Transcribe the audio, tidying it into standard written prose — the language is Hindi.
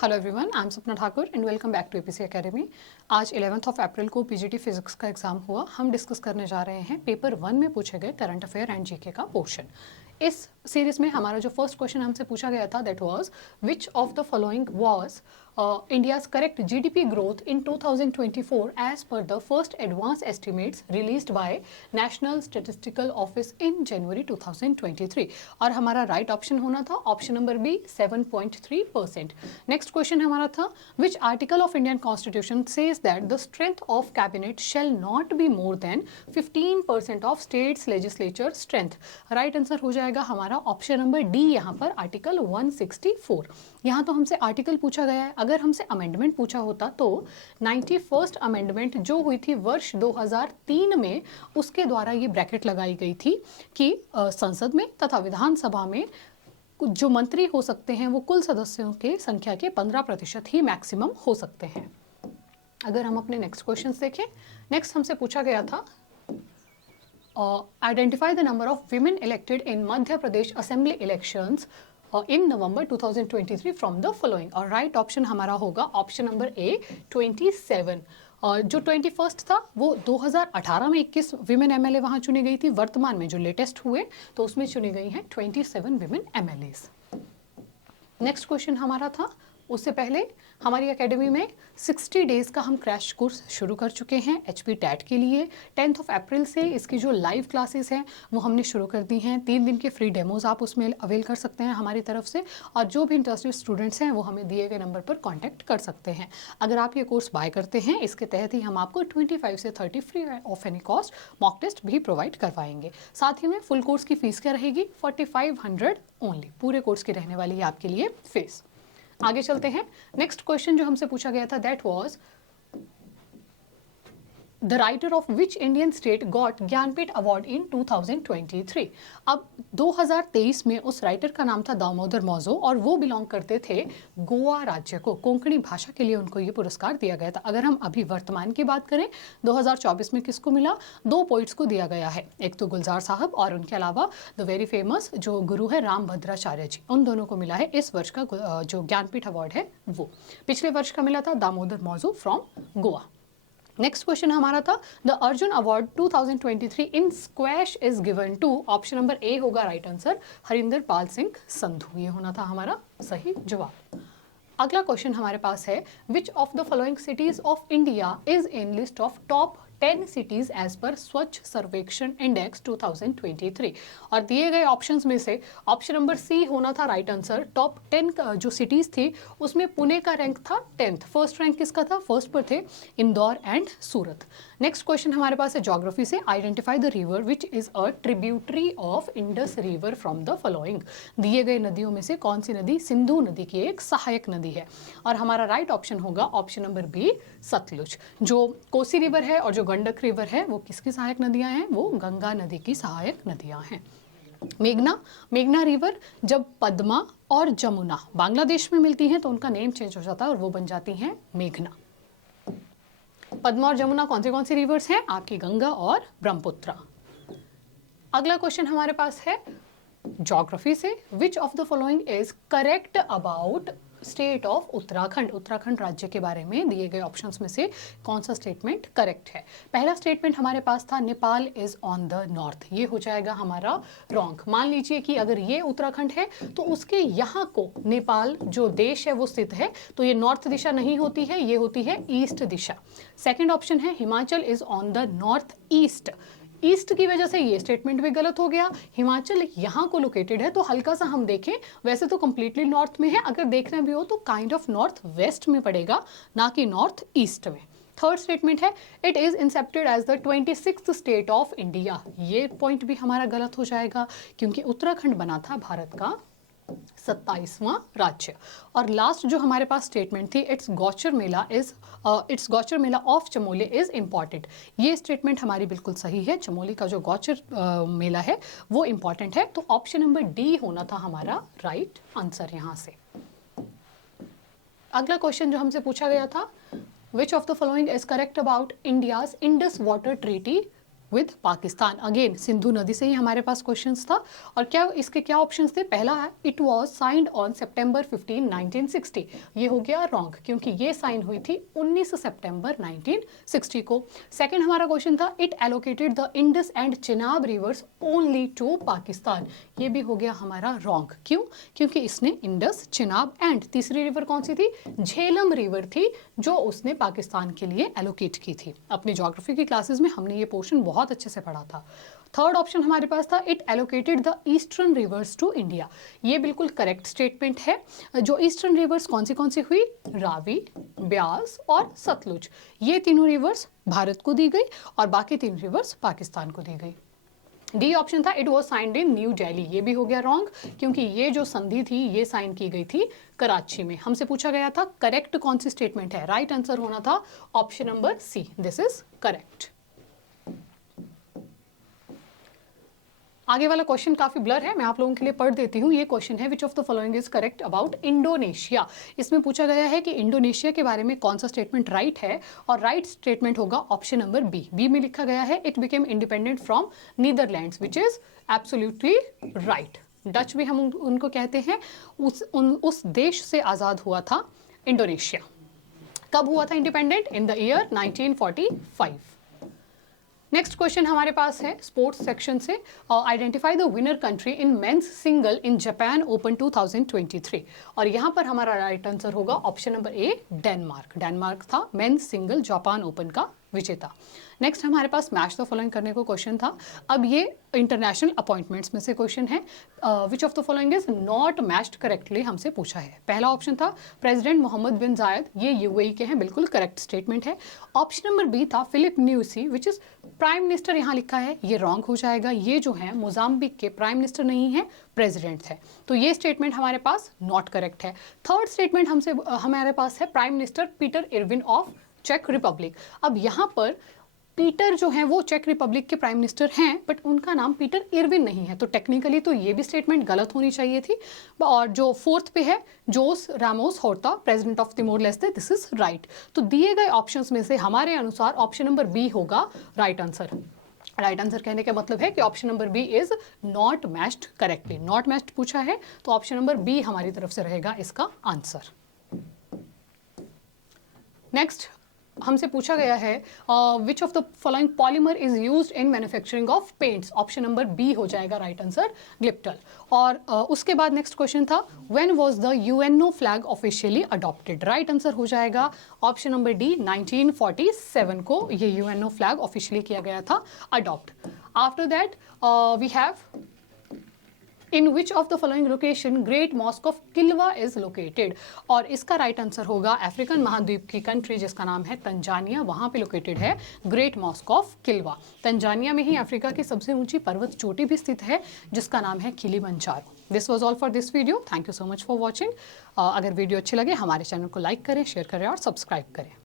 Hello everyone, I am Sapna Thakur and welcome back to APC academy. आज 11 अप्रैल को पीजीटी फिजिक्स का एग्जाम हुआ। हम डिस्कस करने जा रहे हैं पेपर 1 में पूछे गए करंट अफेयर एंड जीके का पोर्शन। इस सीरीज में हमारा जो फर्स्ट क्वेश्चन हमसे पूछा गया था that was which of the following was India's correct GDP growth in 2024 as per the first advance estimates released by National Statistical Office in January 2023। और हमारा राइट ऑप्शन होना था option number B 7.3%। Next question हमारा था which article of Indian constitution says that the strength of cabinet shall not be more than 15% of states legislature strength. Right answer हो जाएगा हमारा ऑप्शन नंबर डी, यहाँ पर आर्टिकल 164। यहाँ तो हमसे आर्टिकल पूछा गया है, अगर हमसे अमेंडमेंट पूछा होता तो 91st अमेंडमेंट जो हुई थी वर्ष 2003 में, उसके द्वारा ये ब्रैकेट लगाई गई थी कि संसद में तथा विधानसभा में जो मंत्री हो सकते हैं वो कुल सदस्यों के संख्या के 15% ही मैक्सिमम हो सकते हैं। अगर हम अपने नेक्स्ट क्वेश्चन देखें, नेक्स्ट हमसे पूछा गया था identify the number of women elected in Madhya Pradesh assembly elections in November 2023 from the following. और राइट ऑप्शन हमारा होगा ऑप्शन नंबर ए 27। और जो 21 था वो 2018 में 21 विमेन एमएलए वहां चुनी गई थी। वर्तमान में जो लेटेस्ट हुए तो उसमें चुनी गई हैं 27 विमेन एमएलएस। नेक्स्ट क्वेश्चन हमारा था, उससे पहले हमारी एकेडमी में 60 डेज़ का हम क्रैश कोर्स शुरू कर चुके हैं एचपी टैट के लिए। 10 अप्रैल से इसकी जो लाइव क्लासेस हैं वो हमने शुरू कर दी हैं। 3 दिन के फ्री डेमोज आप उसमें अवेल कर सकते हैं हमारी तरफ से, और जो भी इंटरेस्टेड स्टूडेंट्स हैं वो हमें दिए गए नंबर पर कॉन्टैक्ट कर सकते हैं। अगर आप ये कोर्स बाय करते हैं, इसके तहत ही हम आपको 25 से 30 free of any cost mock test भी प्रोवाइड करवाएंगे। साथ ही में फुल कोर्स की फीस क्या रहेगी, 4500 ओनली। पूरे कोर्स की रहने वाली है आपके लिए फीस। आगे चलते हैं। नेक्स्ट क्वेश्चन जो हमसे पूछा गया था that was the writer of which Indian state got Jnanpith award in 2023। अब 2023 में उस राइटर का नाम था दामोदर मौजो और वो बिलोंग करते थे गोवा राज्य को। कोंकणी भाषा के लिए उनको ये पुरस्कार दिया गया था। अगर हम अभी वर्तमान की बात करें, 2024 में किसको मिला, 2 पोइट्स को दिया गया है। एक तो गुलजार साहब और उनके अलावा द वेरी फेमस जो गुरु है रामभद्राचार्य जी, उन दोनों को मिला है इस वर्ष का जो ज्ञानपीठ अवार्ड है वो। पिछले वर्ष का मिला था Damodar Mauzo from Goa. Next question हमारा था the Arjuna award 2023 in squash is given to. Option number A होगा राइट आंसर, हरिंदर पाल सिंह संधू। ये होना था हमारा सही जवाब। अगला क्वेश्चन हमारे पास है which of the following cities of India is in list of top 10 cities as per Swachh सर्वेक्षण इंडेक्स 2023। और दिए गए ऑप्शंस में से ऑप्शन नंबर सी होना था राइट आंसर। टॉप 10 जो सिटीज थी उसमें पुणे का रैंक था 10th। फर्स्ट रैंक किसका था, फर्स्ट पर थे Indore and Surat. Next question हमारे पास है ज्योग्राफी से, identify the river which is a tributary of Indus river from the following. दिए गए नदियों में से कौन सी नदी सिंधु नदी की एक सहायक नदी है। और हमारा राइट ऑप्शन होगा ऑप्शन नंबर बी सतलुज। जो कोसी रिवर है और जो गंडक रिवर है वो किसकी सहायक नदियां हैं, वो गंगा नदी की सहायक नदियां हैं। मेघना रिवर जब पद्मा और जमुना बांग्लादेश में मिलती हैं तो उनका नेम चेंज हो जाता है और वो बन जाती हैं मेघना। पद्मा और जमुना कौन सी रिवर्स हैं, आपकी गंगा और ब्रह्मपुत्र। अगला क्वेश्चन हमारे पास है ज्योग्राफी से, विच of the following is correct about state of Uttarakhand. Uttarakhand राज्य के बारे में दिए गए ऑप्शंस में से कौन सा स्टेटमेंट करेक्ट है। पहला स्टेटमेंट हमारे पास था Nepal is on the north, ये हो जाएगा हमारा रॉन्ग। मान लीजिए कि अगर ये उत्तराखंड है तो उसके यहाँ को नेपाल जो देश है वो स्थित है, तो ये नॉर्थ दिशा नहीं होती है, ये होती है ईस्ट दिशा। सेकेंड ऑप्शन है Himachal is on the north east. East की वजह से ये स्टेटमेंट भी गलत हो गया। हिमाचल यहाँ को लोकेटेड है तो हल्का सा हम देखें, वैसे तो कंप्लीटली नॉर्थ में है, अगर देखना भी हो तो काइंड ऑफ नॉर्थ वेस्ट में पड़ेगा, ना कि नॉर्थ ईस्ट में। थर्ड स्टेटमेंट है it is incepted as the 26th state of India. ये पॉइंट भी हमारा गलत हो जाएगा क्योंकि उत्तराखंड बना था भारत का 27वां राज्य। और लास्ट जो हमारे पास स्टेटमेंट थी it's Gauchar Mela of Chamoli is important. ये स्टेटमेंट हमारी बिल्कुल सही है। चमोली का जो गौचर मेला है वो इम्पॉर्टेंट है, तो ऑप्शन नंबर डी होना था हमारा राइट आंसर यहां से। अगला क्वेश्चन जो हमसे पूछा गया था विच of the following is correct about India's Indus water treaty with Pakistan. Again Sindhu नदी से ही हमारे पास क्वेश्चंस था। और क्या इसके क्या ऑप्शंस थे? पहला है इट वाज साइंड ऑन सितंबर 15, 1960। ये हो गया रॉन्ग क्योंकि ये साइन हुई थी 19 सितंबर 1960 को। सेकंड हमारा क्वेश्चन था it allocated the Indus and Chenab rivers only to Pakistan. ये भी हो गया हमारा रॉन्ग। क्यों? क्योंकि इसने इंडस, चिनाब एंड तीसरी रिवर कौन सी थी? झेलम रिवर थी, जो उसने पाकिस्तान के लिए एलोकेट की थी। अपनी ज्योग्राफी की क्लासेस में हमने ये पोर्शन बहुत अच्छे से पढ़ा था। थर्ड ऑप्शन हमारे पास था it allocated the eastern rivers to India. ये बिल्कुल करेक्ट स्टेटमेंट है। जो ईस्टर्न रिवर्स कौन सी हुई? रावी, ब्यास और सतलुज। ये तीनों रिवर्स भारत को दी गई और बाकी तीन रिवर्स पाकिस्तान को दी गई। डी ऑप्शन था it was signed in new Delhi. ये भी हो गया रॉन्ग क्योंकि ये जो संधि थी ये साइन की गई थी कराची में। हमसे पूछा गया था करेक्ट कौन सी स्टेटमेंट है? राइट आंसर होना था option number C, this is correct. आगे वाला क्वेश्चन काफी ब्लर है, मैं आप लोगों के लिए पढ़ देती हूँ। ये क्वेश्चन है which of the following is correct about Indonesia. इसमें पूछा गया है कि इंडोनेशिया के बारे में कौन सा स्टेटमेंट राइट है, और राइट स्टेटमेंट होगा ऑप्शन नंबर बी। बी में लिखा गया है it became independent from Netherlands, which is absolutely right. Dutch भी हम उनको कहते हैं। उस देश से आज़ाद हुआ था इंडोनेशिया। कब हुआ था independent? In the year 1945। Next question हमारे पास है स्पोर्ट्स सेक्शन से। Identify the winner country in men's single in Japan open 2023। और यहाँ पर हमारा राइट आंसर होगा ऑप्शन नंबर ए, डेनमार्क। डेनमार्क था मेंस सिंगल जापान ओपन का विजेता। नेक्स्ट हमारे पास मैच द फॉलोइंग करने को क्वेश्चन था। अब ये इंटरनेशनल अपॉइंटमेंट्स में से क्वेश्चन है। Which of the following is not matched correctly हमसे पूछा है। पहला ऑप्शन था प्रेसिडेंट मोहम्मद बिन जायद, ये यूएई के हैं, बिल्कुल करेक्ट स्टेटमेंट है। ऑप्शन नंबर बी था Philip Nyusi, which is prime minister, यहाँ लिखा है, ये रॉन्ग हो जाएगा। ये जो है मोजाम्बिक के प्राइम मिनिस्टर नहीं है, प्रेसिडेंट है, तो ये स्टेटमेंट हमारे पास नॉट करेक्ट है। थर्ड स्टेटमेंट हमारे पास है prime minister Peter Irwin of चेक रिपब्लिक। अब यहाँ पर पीटर जो है वो चेक रिपब्लिक के प्राइम मिनिस्टर हैं, बट उनका नाम पीटर इरविन नहीं है, तो टेक्निकली तो ये भी स्टेटमेंट गलत होनी चाहिए थी। और जो फोर्थ पे है Jose Ramos Horta, president of Timor Leste, this is right. तो दिए गए ऑप्शंस में से हमारे अनुसार ऑप्शन नंबर बी होगा राइट आंसर। राइट आंसर कहने का मतलब है कि option number B is not matched correctly. Not matched पूछा है तो ऑप्शन नंबर बी हमारी तरफ से रहेगा इसका आंसर। नेक्स्ट हमसे पूछा गया है which of the following polymer is used in manufacturing of paints. Option number B हो जाएगा राइट आंसर, ग्लिप्टल। और उसके बाद नेक्स्ट क्वेश्चन था when was the UNO flag officially adopted. Right answer हो जाएगा ऑप्शन नंबर डी, 1947 को ये यूएनओ फ्लैग ऑफिशियली किया गया था adopt. After that we have in which of the following location great mosque of Kilwa is located. और इसका राइट आंसर होगा अफ्रीकन महाद्वीप की कंट्री जिसका नाम है तंजानिया, वहां पे लोकेटेड है ग्रेट मॉस्क ऑफ किल्वा। तंजानिया में ही अफ्रीका की सबसे ऊंची पर्वत चोटी भी स्थित है जिसका नाम है Kilimanjaro. This was all for this video. Thank you so much for watching. अगर वीडियो अच्छे लगे हमारे चैनल को लाइक करें, शेयर करें और सब्सक्राइब करें।